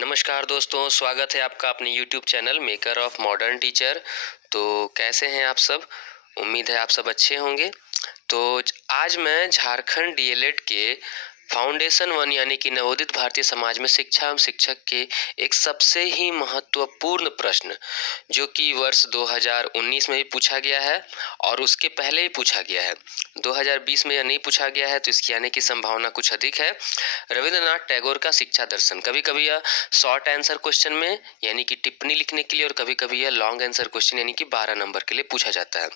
नमस्कार दोस्तों, स्वागत है आपका अपने YouTube channel maker of modern teacher. तो कैसे हैं आप सब? उम्मीद है आप सब अच्छे होंगे। तो आज मैं झारखंड डीएलएड के फाउंडेशन 1 यानी कि नवोदित भारतीय समाज में शिक्षा एवं शिक्षक के एक सबसे ही महत्वपूर्ण प्रश्न, जो कि वर्ष 2019 में भी पूछा गया है और उसके पहले ही पूछा गया है। 2020 में यह नहीं पूछा गया है, तो इसके आने की संभावना कुछ अधिक है। रविंद्रनाथ टैगोर का शिक्षा दर्शन। कभी कभी यह शॉर्ट आंसर क्वेश्चन में यानी कि टिप्पणी लिखने के लिए, और कभी कभी यह लॉन्ग आंसर क्वेश्चन यानी कि 12 नंबर के लिए पूछा जाता है।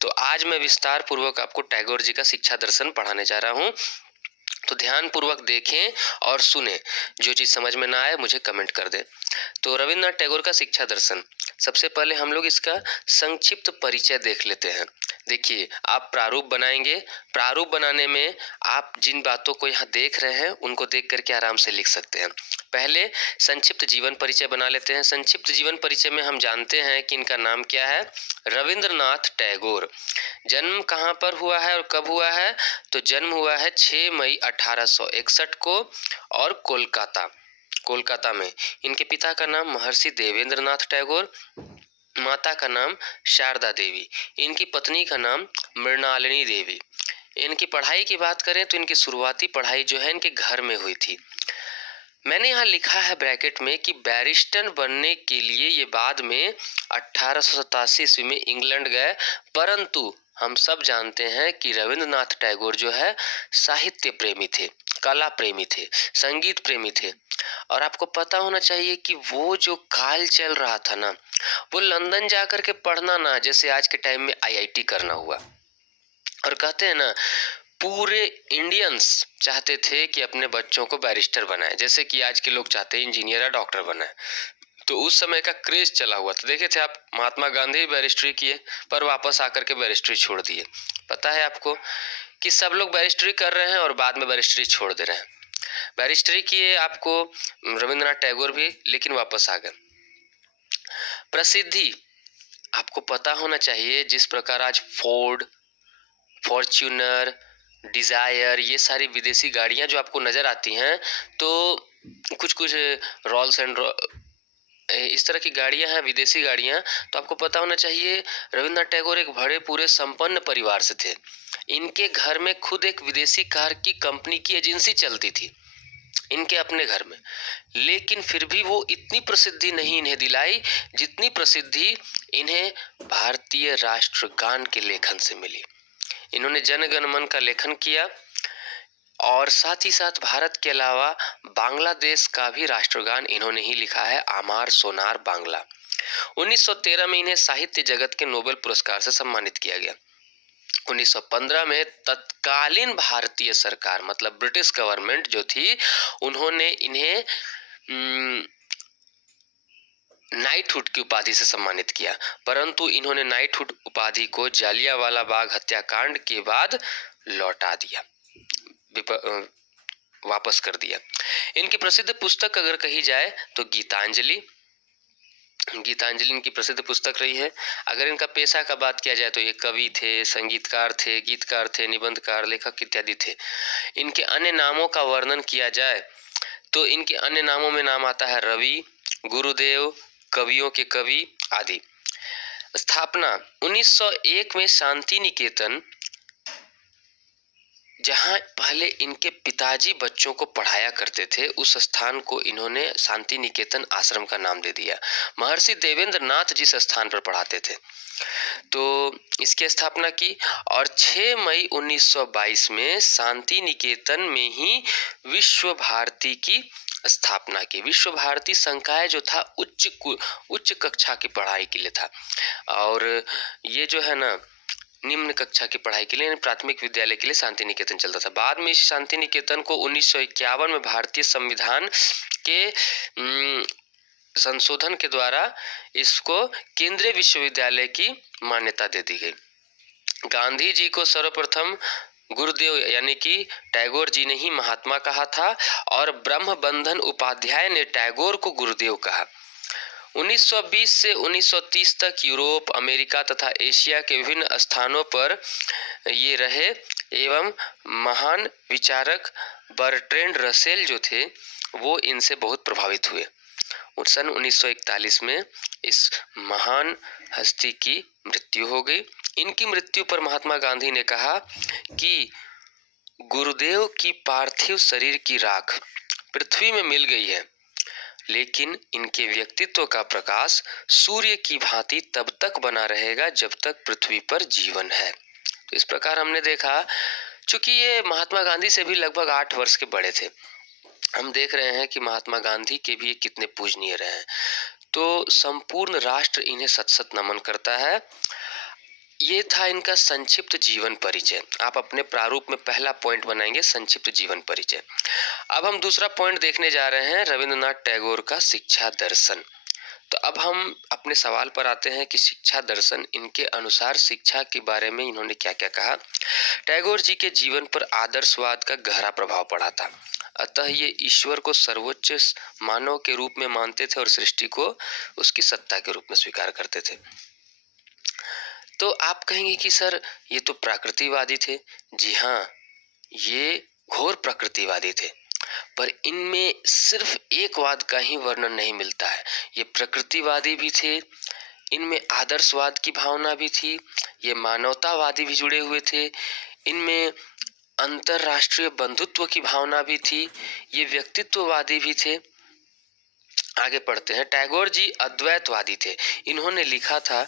तो आज मैं विस्तार पूर्वक आपको टैगोर जी का शिक्षा दर्शन पढ़ाने जा रहा हूँ। तो ध्यान पूर्वक देखें और सुने। जो चीज समझ में ना आए मुझे कमेंट कर दें। तो रविंद्रनाथ टैगोर का शिक्षा दर्शन, सबसे पहले हम लोग इसका संक्षिप्त परिचय देख लेते हैं। देखिए, आप प्रारूप बनाएंगे। प्रारूप बनाने में आप जिन बातों को यहाँ देख रहे हैं उनको देख करके आराम से लिख सकते हैं। पहले संक्षिप्त जीवन परिचय बना लेते हैं। संक्षिप्त जीवन परिचय में हम जानते हैं कि इनका नाम क्या है, रविंद्रनाथ टैगोर। जन्म कहाँ पर हुआ है और कब हुआ है? तो जन्म हुआ है 6 मई 1861 को और कोलकाता में। इनके पिता का नाम महर्षि देवेंद्रनाथ टैगोर, माता का नाम शारदा देवी, इनकी पत्नी का नाम मृणालिनी देवी। इनकी पढ़ाई की बात करें तो इनकी शुरुआती पढ़ाई जो है इनके घर में हुई थी। मैंने यहाँ लिखा है ब्रैकेट में कि बैरिस्टर बनने के लिए ये बाद में 1887 ईस्वी में इंग्लैंड गए, परंतु हम सब जानते हैं कि रविंद्रनाथ टैगोर जो है साहित्य प्रेमी थे, कला प्रेमी थे, संगीत प्रेमी थे। और आपको पता होना चाहिए कि वो जो काल चल रहा था ना, वो लंदन जाकर के पढ़ना ना जैसे आज के टाइम में आईआईटी करना हुआ। और कहते हैं ना, पूरे इंडियंस चाहते थे कि अपने बच्चों को बैरिस्टर बनाए, जैसे कि आज के लोग चाहते हैं इंजीनियर या डॉक्टर बनाए। तो उस समय का क्रेज चला हुआ था। देखे थे आप, महात्मा गांधी बैरिस्ट्री किए पर वापस आकर के बैरिस्ट्री छोड़ दिए। पता है आपको कि सब लोग बैरिस्ट्री कर रहे हैं और बाद में बैरिस्ट्री छोड़ दे रहे हैं। बैरिस्ट्री किए आपको रविंद्रनाथ टैगोर भी, लेकिन वापस आ गए। प्रसिद्धि आपको पता होना चाहिए, जिस प्रकार आज फोर्ड, फॉर्च्यूनर, डिजायर, ये सारी विदेशी गाड़ियां जो आपको नजर आती हैं, तो कुछ कुछ रॉल्स एंड इस तरह की गाड़ियां हैं, विदेशी गाड़ियां। तो आपको पता होना चाहिए रविंद्रनाथ टैगोर एक बड़े पूरे संपन्न परिवार से थे। इनके घर में खुद एक विदेशी कार की कंपनी की एजेंसी चलती थी इनके अपने घर में। लेकिन फिर भी वो इतनी प्रसिद्धि नहीं इन्हें दिलाई जितनी प्रसिद्धि इन्हें भारतीय राष्ट्रगान के लेखन से मिली। इन्होंने जन गण मन का लेखन किया और साथ ही साथ भारत के अलावा बांग्लादेश का भी राष्ट्रगान इन्होंने ही लिखा है, आमार सोनार बांग्ला। 1913 में इन्हें साहित्य जगत के नोबेल पुरस्कार से सम्मानित किया गया। 1915 में तत्कालीन भारतीय सरकार मतलब ब्रिटिश गवर्नमेंट जो थी, उन्होंने इन्हें नाइटहुड की उपाधि से सम्मानित किया, परंतु इन्होंने नाइटहुड उपाधि को जालियांवाला बाग हत्याकांड के बाद लौटा दिया, वापस कर दिया। इनकी प्रसिद्ध पुस्तक अगर कही जाए तो गीतांजलि इनकी प्रसिद्ध पुस्तक रही है। अगर इनका पेशा का बात किया जाए तो ये कवि थे, संगीतकार थे, गीतकार थे, निबंधकार, लेखक इत्यादि थे। इनके अन्य नामों का वर्णन किया जाए तो इनके अन्य नामों में नाम आता है रवि, गुरुदेव, कवियों के कवि आदि। स्थापना 1901 में शांति निकेतन, जहां पहले इनके पिताजी बच्चों को पढ़ाया करते थे, उस स्थान को इन्होंने शांति निकेतन आश्रम का नाम दे दिया। महर्षि देवेंद्र नाथ जिस स्थान पर पढ़ाते थे, तो इसकी स्थापना की और 6 मई 1922 में शांति निकेतन में ही विश्व भारती की स्थापना की। विश्व भारती संकाय जो था उच्च कक्षा की पढ़ाई के लिए था, और ये जो है ना निम्न कक्षा की पढ़ाई के लिए प्राथमिक विद्यालय के लिए शांति निकेतन चलता था। बाद में इस शांति निकेतन को 1951 में भारतीय संविधान के संशोधन के द्वारा इसको केंद्रीय विश्वविद्यालय की मान्यता दे दी गई। गांधी जी को सर्वप्रथम गुरुदेव यानी कि टैगोर जी ने ही महात्मा कहा था, और ब्रह्मबंधन उपाध्याय ने टैगोर को गुरुदेव कहा। 1920 से 1930 तक यूरोप, अमेरिका तथा एशिया के विभिन्न स्थानों पर ये रहे एवं महान विचारक बर्ट्रैंड रसेल जो थे, वो इनसे बहुत प्रभावित हुए। सन 1941 में इस महान हस्ती की मृत्यु हो गई। इनकी मृत्यु पर महात्मा गांधी ने कहा कि गुरुदेव की पार्थिव शरीर की राख पृथ्वी में मिल गई है, लेकिन इनके व्यक्तित्व का प्रकाश सूर्य की भांति तब तक बना रहेगा जब तक पृथ्वी पर जीवन है। तो इस प्रकार हमने देखा, चूंकि ये महात्मा गांधी से भी लगभग 8 वर्ष के बड़े थे, हम देख रहे हैं कि महात्मा गांधी के भी ये कितने पूजनीय रहे हैं। तो संपूर्ण राष्ट्र इन्हें सत सत नमन करता है। ये था इनका संक्षिप्त जीवन परिचय। आप अपने प्रारूप में पहला पॉइंट बनाएंगे संक्षिप्त जीवन परिचय। अब हम दूसरा पॉइंट देखने जा रहे हैं रविंद्रनाथ टैगोर का शिक्षा दर्शन। तो अब हम अपने सवाल पर आते हैं कि शिक्षा दर्शन, इनके अनुसार शिक्षा के बारे में इन्होंने क्या क्या कहा। टैगोर जी के जीवन पर आदर्शवाद का गहरा प्रभाव पड़ा था, अतः ये ईश्वर को सर्वोच्च मानव के रूप में मानते थे और सृष्टि को उसकी सत्ता के रूप में स्वीकार करते थे। तो आप कहेंगे कि सर ये तो प्रकृतिवादी थे। जी हाँ, ये घोर प्रकृतिवादी थे, पर इनमें सिर्फ एक वाद का ही वर्णन नहीं मिलता है। ये प्रकृतिवादी भी थे, इनमें आदर्शवाद की भावना भी थी, ये मानवतावादी भी जुड़े हुए थे, इनमें अंतरराष्ट्रीय बंधुत्व की भावना भी थी, ये व्यक्तित्ववादी भी थे। आगे पढ़ते हैं। टैगोर जी अद्वैतवादी थे। इन्होंने लिखा था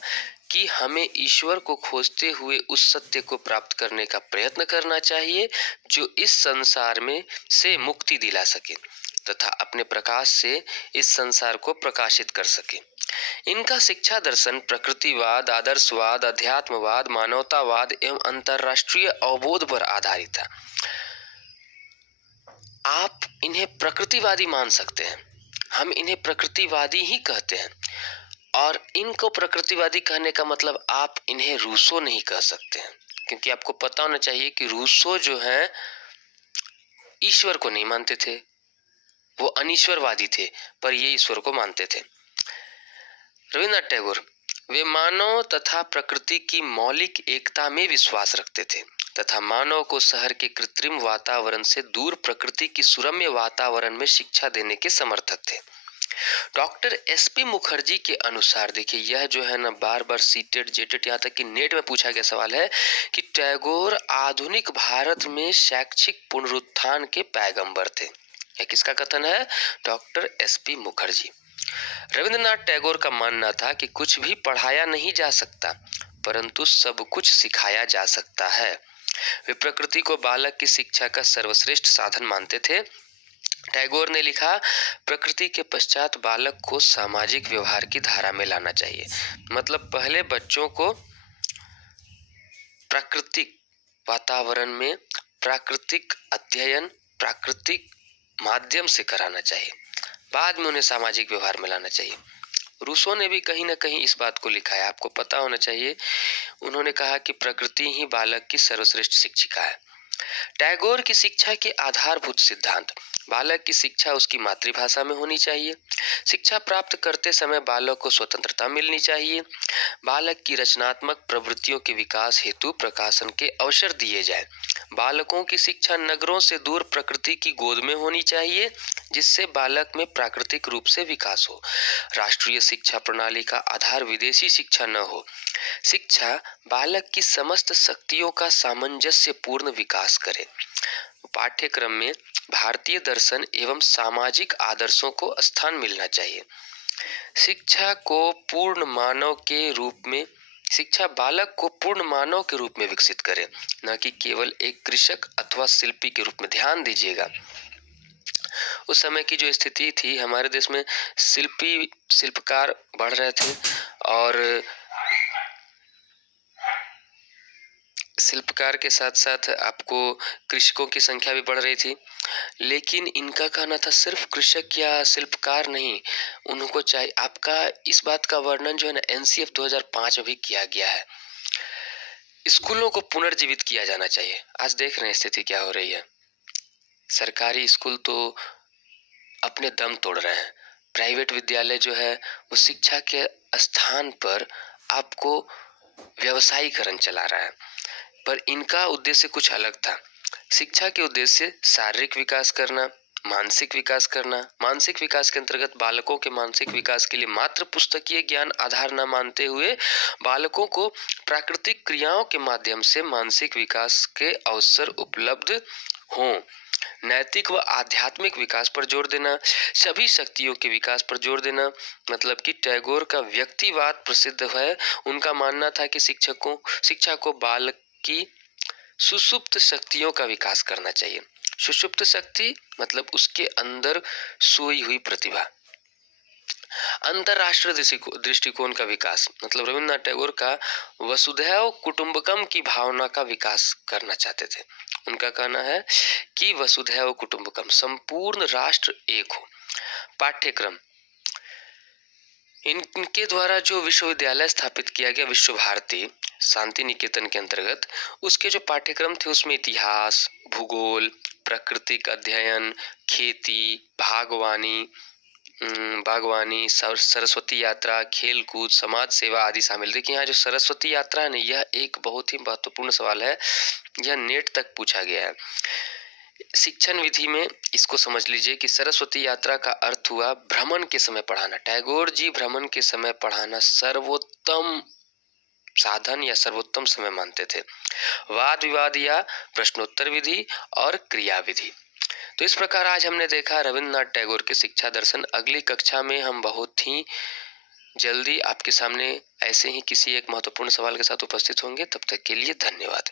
कि हमें ईश्वर को खोजते हुए उस सत्य को प्राप्त करने का प्रयत्न करना चाहिए जो इस संसार में से मुक्ति दिला सके तथा अपने प्रकाश से इस संसार को प्रकाशित कर सके। इनका शिक्षा दर्शन प्रकृतिवाद, आदर्शवाद, अध्यात्मवाद, मानवतावाद एवं अंतरराष्ट्रीय अवबोध पर आधारित था। आप इन्हें प्रकृतिवादी मान सकते हैं, हम इन्हें प्रकृतिवादी ही कहते हैं। और इनको प्रकृतिवादी कहने का मतलब आप इन्हें रूसो नहीं कह सकते हैं, क्योंकि आपको पता होना चाहिए कि रूसो जो है ईश्वर को नहीं मानते थे, वो अनीश्वरवादी थे, पर ये ईश्वर को मानते थे। रविन्द्रनाथ टैगोर वे मानव तथा प्रकृति की मौलिक एकता में विश्वास रखते थे तथा मानव को शहर के कृत्रिम वातावरण से दूर प्रकृति की सुरम्य वातावरण में शिक्षा देने के समर्थक थे। डॉक्टर एसपी मुखर्जी के अनुसार, देखिए यह जो है ना बार बार सीटेड जेटेड यहाँ तक कि नेट में पूछा गया सवाल है कि टैगोर आधुनिक भारत में शैक्षिक पुनरुत्थान के पैगंबर थे। यह किसका कथन है? Doctor SP Mukherjee. रविंद्रनाथ टैगोर का मानना था कि कुछ भी पढ़ाया नहीं जा सकता, परंतु सब कुछ सिखाया जा सकता है। वे प्रकृति को बालक की शिक्षा का सर्वश्रेष्ठ साधन मानते थे। टैगोर ने लिखा, प्रकृति के पश्चात बालक को सामाजिक व्यवहार की धारा में लाना चाहिए। मतलब पहले बच्चों को प्राकृतिक वातावरण में प्राकृतिक अध्ययन, प्राकृतिक माध्यम से कराना चाहिए, बाद में उन्हें सामाजिक व्यवहार में लाना चाहिए। रूसो ने भी कहीं ना कहीं इस बात को लिखा है, आपको पता होना चाहिए। उन्होंने कहा कि प्रकृति ही बालक की सर्वश्रेष्ठ शिक्षिका है। टैगोर की शिक्षा के आधारभूत सिद्धांत, बालक की शिक्षा उसकी मातृभाषा में होनी चाहिए। शिक्षा प्राप्त करते समय बालक को स्वतंत्रता मिलनी चाहिए। बालक की रचनात्मक प्रवृत्तियों के विकास हेतु प्रकाशन के अवसर दिए जाए। बालकों की शिक्षा नगरों से दूर प्रकृति की गोद में होनी चाहिए, जिससे बालक में प्राकृतिक रूप से विकास हो। राष्ट्रीय शिक्षा प्रणाली का आधार विदेशी शिक्षा न हो। शिक्षा बालक की समस्त शक्तियों का सामंजस्यपूर्ण विकास करे। पाठ्यक्रम में भारतीय दर्शन एवं सामाजिक आदर्शों को स्थान मिलना चाहिए। शिक्षा बालक को पूर्ण मानव के रूप में विकसित करे, न कि केवल एक कृषक अथवा शिल्पी के रूप में। ध्यान दीजिएगा, उस समय की जो स्थिति थी हमारे देश में, शिल्पकार बढ़ रहे थे और शिल्पकार के साथ साथ आपको कृषकों की संख्या भी बढ़ रही थी। लेकिन इनका कहना था सिर्फ कृषक या शिल्पकार नहीं, उनको चाहिए। आपका इस बात का वर्णन जो है ना एनसीएफ 2005 में भी किया गया है। स्कूलों को पुनर्जीवित किया जाना चाहिए। आज देख रहे हैं स्थिति क्या हो रही है। सरकारी स्कूल तो अपने दम तोड़ रहे हैं, प्राइवेट विद्यालय जो है वो शिक्षा के स्थान पर आपको व्यवसायीकरण चला रहा है। पर इनका उद्देश्य कुछ अलग था। शिक्षा के उद्देश्य शारीरिक विकास करना, मानसिक विकास करना। मानसिक विकास के अंतर्गत बालकों के मानसिक विकास के लिए मात्र पुस्तकीय ज्ञान आधार न मानते हुए बालकों को प्राकृतिक क्रियाओं के माध्यम से मानसिक विकास के अवसर उपलब्ध हों। नैतिक व आध्यात्मिक विकास पर जोर देना, सभी शक्तियों के विकास पर जोर देना। मतलब कि टैगोर का व्यक्तिवाद प्रसिद्ध है। उनका मानना था कि शिक्षा को बालक की सुषुप्त शक्तियों का विकास करना चाहिए। सुषुप्त शक्ति मतलब उसके अंदर सोई हुई प्रतिभा। अंतरराष्ट्रीय दृष्टिकोण का विकास मतलब रविन्द्रनाथ टैगोर का वसुधैव कुटुंबकम की भावना का विकास करना चाहते थे। उनका कहना है कि वसुधैव कुटुंबकम, संपूर्ण राष्ट्र एक हो। पाठ्यक्रम, इनके द्वारा जो विश्वविद्यालय स्थापित किया गया विश्व भारती शांति निकेतन के अंतर्गत, उसके जो पाठ्यक्रम थे उसमें इतिहास, भूगोल, प्राकृतिक अध्ययन, खेती, बागवानी, सरस्वती यात्रा, खेल कूद, समाज सेवा आदि शामिल। देखिए यहाँ जो सरस्वती यात्रा है ना, यह एक बहुत ही महत्वपूर्ण सवाल है। यह नेट तक पूछा गया है। शिक्षण विधि में इसको समझ लीजिए कि सरस्वती यात्रा का अर्थ हुआ भ्रमण के समय पढ़ाना। टैगोर जी भ्रमण के समय पढ़ाना सर्वोत्तम साधन या सर्वोत्तम समय मानते थे। वाद विवाद या प्रश्नोत्तर विधि और क्रिया विधि। तो इस प्रकार आज हमने देखा रविन्द्रनाथ टैगोर के शिक्षा दर्शन। अगली कक्षा में हम बहुत ही जल्दी आपके सामने ऐसे ही किसी एक महत्वपूर्ण सवाल के साथ उपस्थित होंगे। तब तक के लिए धन्यवाद।